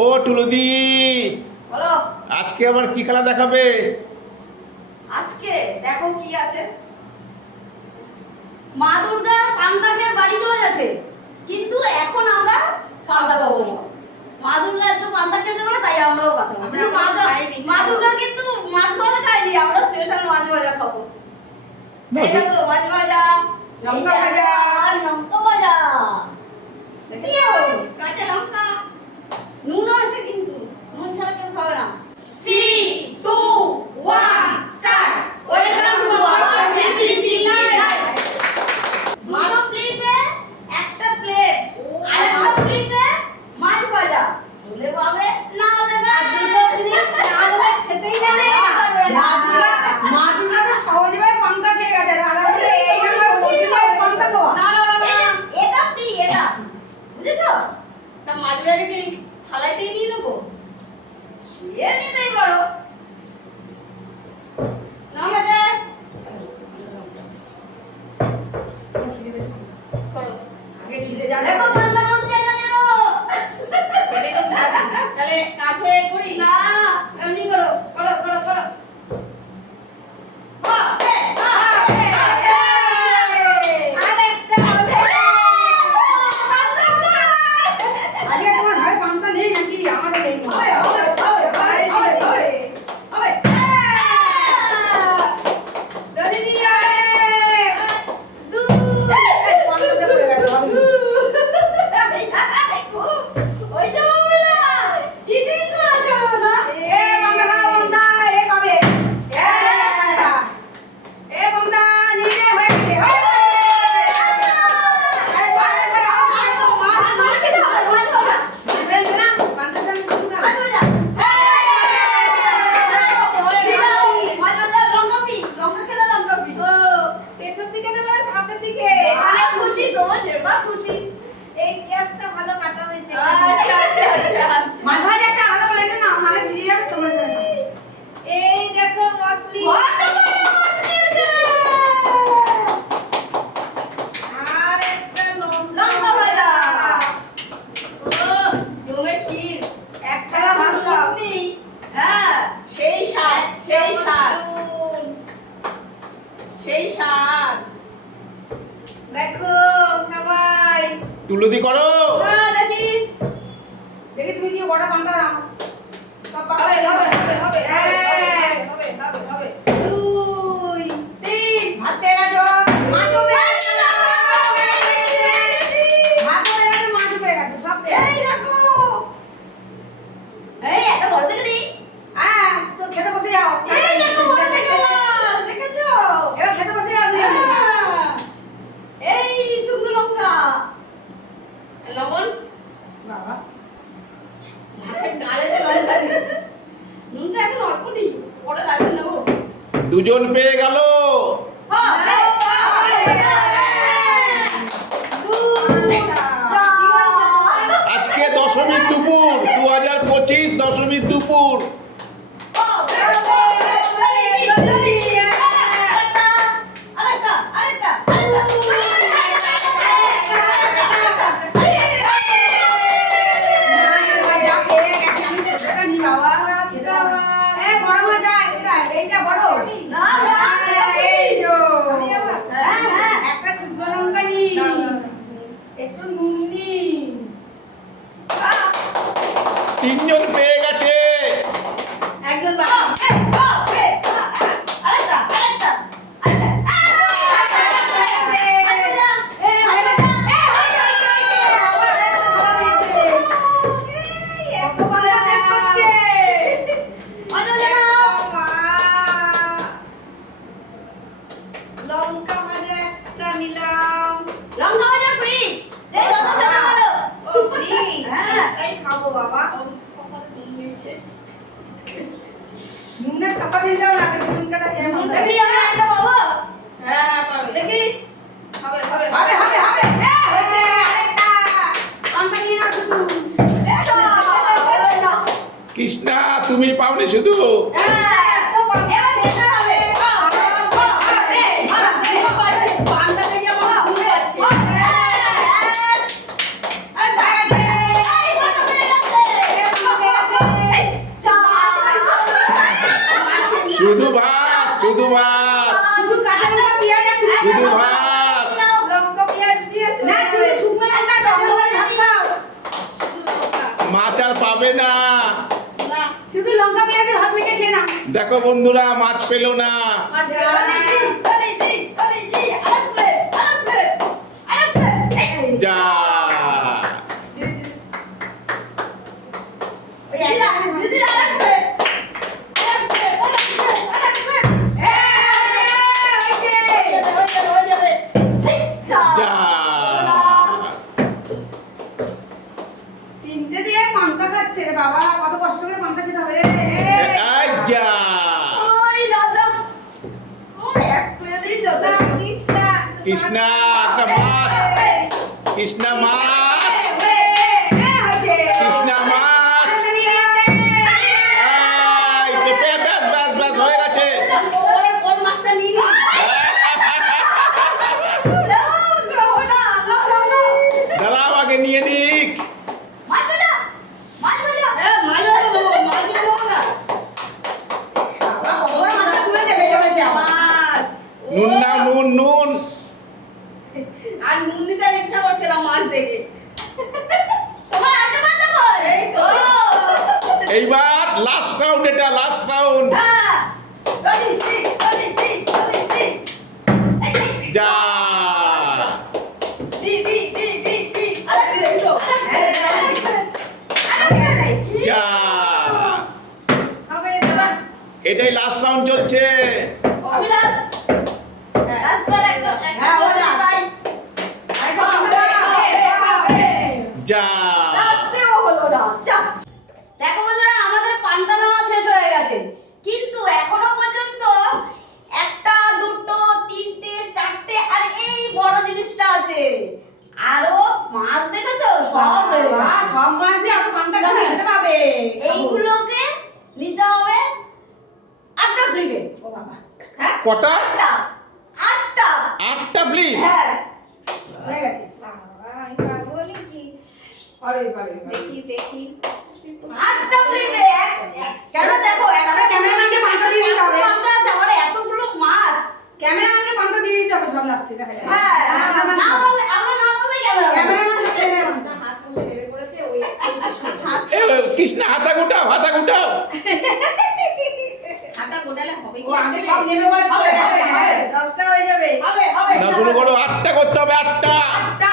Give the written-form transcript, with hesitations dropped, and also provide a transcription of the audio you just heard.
ও টুলুদি, বলো আজকে আবার কি খেলা দেখাবে? আজকে দেখো কি আছে। মা দুর্গা পান্তাকে বাড়ি চলে গেছে, কিন্তু এখন আমরা পান্তা খাবো। মা দুর্গা এত পান্তা খেয়েছে বলে তাই আমরাও পান্তা খাবো। মা দুর্গা কিন্তু মাছ ভাজা খাইনি, আমরা স্পেশাল মাছ ভাজা খাবো। এই দেখো মাছ ভাজা, লঙ্কা ভাজা আর লঙ্কা ভাজা। দেখো কাঁচা লঙ্কা, নুন আছে কিন্তু নুন ছাড়া কেউ খাবে না। 3, 2, 1 start. Welcome to our favourite life. মানো প্লেটে একটা প্লেট আর একটা প্লেটে মাছ ভাজা। বলে পাবে না হলে না দুটো প্লেট না হলে খেতেই পারে না। মা দুর্গা তো সহজভাবে পান্তা খেয়ে গেছে, আর আমাদের এই আমার প্রতিদিন পান্তা খাওয়া। না এটা ফ্রি, এটা বুঝেছো? তা মাছ ভাজাটা কি থালাতেই দিয়ে দেবো? সে দিতেই পারো। না ভাজা আগে খিদে জানে দেখো পান্তা মন যায় না যেন। সেটাই তো ভাবি। তাহলে কাঠে করি না এমনি করো, করো করো করো। বাহ, আরেকটা হবে। পান্তা ভাজা। আজকে তোমার ভাই পান্তা নেই নাকি? আমাদের নেই মনে হয়। হবে, হবে, হবে, হবে, হবে, হবে। জলদি দিয়ে পান্তাতে পড়ে গেছে ভাবি। ওইটা হবে না, চিটিং করা যাবে না। এ পান্তা খাও পান্তা, এ খাবে। এ পান্তা নিজে হয়ে গেছে। পেছন দিকে না মানে সামনের দিকে? এই পেঁয়াজটা ভালো কাটা হয়েছে। মাছ ভাজা একটা আলাদা প্লেটে নাও, নাহলে ভিজে যাবে তোমার জন্য। এই দেখো মাছলি। আর একটা লঙ্কা ভাজা। এক থালা ভাত খাও। সেই স্বাদ, সেই স্বাদ, সেই স্বাদ। দেখো সবাই, টুলুদি করো। দেখি দেখি তুমি কি বড় পান্তা নাও। সব পাকা হবে হবে হবে হবে হবে হবে। 2 3 ভাত পেয়ে গেছো, মাছও পেয়ে গেছো, ভাতও পেয়ে গেছো, মাছও পেয়ে গেছো, সব পেয়ে গেছো। এই দেখো, এই একটা বড় দেখে দিই। হ্যাঁ, তো খেতে বসে যাও। এই দেখো বড় দেখে মাছ, দেখেছো? এবার খেতে বসে যাও দুজনে। এই শুকনো লঙ্কা, লবণ, বাবা, মাছের গালেতে লঙ্কা দিয়েছে। নুনটা এখন অল্প দিই, পরে লাগবে না গো। দুজন পেয়ে গেল। আজকে দশমীর দুপুর, 2025 দশমীর দুপুর। তিনজন পেয়ে গেছে। একজন বাকি। আরেকটা আরেকটা আরেকটা। লঙ্কা ভাজা একটা নিলাম। লঙ্কা ভাজা ফ্রি, যে যত খেতে পারো। ও ফ্রি, হ্যাঁ তাই খাবো বাবা। নুনের সাপা দিয়ে যাও না, নুন কাটা যায় না। দেখি আমি একটা পাবো। দেখি হবে হবে হবে হবে হবে। হয়েছে আরেকটা। পান্তা নিয়ে নাও শুধু। কৃষ্ণা, তুমি পাওনি শুধু। এবার খেতে হবে। পান্তা থেকে আমার ঘুম পাচ্ছে। এই কথা হয়ে গেছে। শুধু ভাত শুধু ভাত শুধু কাঁচা লঙ্কা পেঁয়াজ আর শুকনো শুধু লঙ্কা। ভাত লঙ্কা পেঁয়াজ দিয়ে না শুধু শুকনো লঙ্কা টমেটো ভাত খাও। মাছ আর পাবে না। না শুধু লঙ্কা পেঁয়াজের ভাত মেখে খেয়ে নাও। দেখো বন্ধুরা মাছ পেলো না। যা ওই একটা যা তিনটে দিয়ে পান্তা খাচ্ছে রে বাবা, কত কষ্ট করে পান্তা খেতে হবে রে। এই যা কৃষ্ণা একটা মাছ কৃষ্ণা মাছ কৃষ্ণা মাছ এই তো ব্যাস ব্যাস ব্যাস হয়ে গেছে। দাঁড়াও আগে নিয়ে নিক। নুন না নুন নুন। আর নুন দিতে ইচ্ছা করছে না মাছ দেখে। এই তো এইবার লাস্ট রাউন্ড, এটা লাস্ট রাউন্ড। যা যা এটাই লাস্ট রাউন্ড চলছে। যা দেখো বন্ধুরা, আমাদের পান্তা নেওয়া শেষ হয়ে গেছে, কিন্তু এখনো পর্যন্ত একটা দুটো তিনটে চারটে আর এই বড় জিনিসটা আছে। আরো মাছ দেখেছো সব রয়ে গেছে। সব মাছ দিয়ে এত পান্তা খাবে খেতে পাবে। এইগুলোকে নিতে হবে 8টা প্লেটে। ও বাবা, হ্যাঁ কটা? 8টা 8টা প্লিজ। হ্যাঁ হয়ে গেছে। আমি পারবো নাকি? পারবে পারবে দেখি দেখি 8টা প্লেটে। কেন দেখো একটা ক্যামেরাম্যানকে পান্তা দিয়ে দিতে হবে। পান্তা আছে, আমার এতগুলো মাছ। ক্যামেরাম্যানকে পান্তা দিয়ে দিতে হবে সব লাস্টে দেখা যাবে। হ্যাঁ না বলে আমরা না বলে ক্যামেরাম্যান ক্যামেরা হাত মুছে নেমে পড়েছে ওই কৃষ্ণা হাতা গুটাও হাতা গুটাও। হাতা গোটালে হবে ও আগে সব নেমে পড়ে চলে গেছে। 10টা হয়ে যাবে। হবে হবে না শুরু করো, 8টা করতে হবে 8টা। 8টা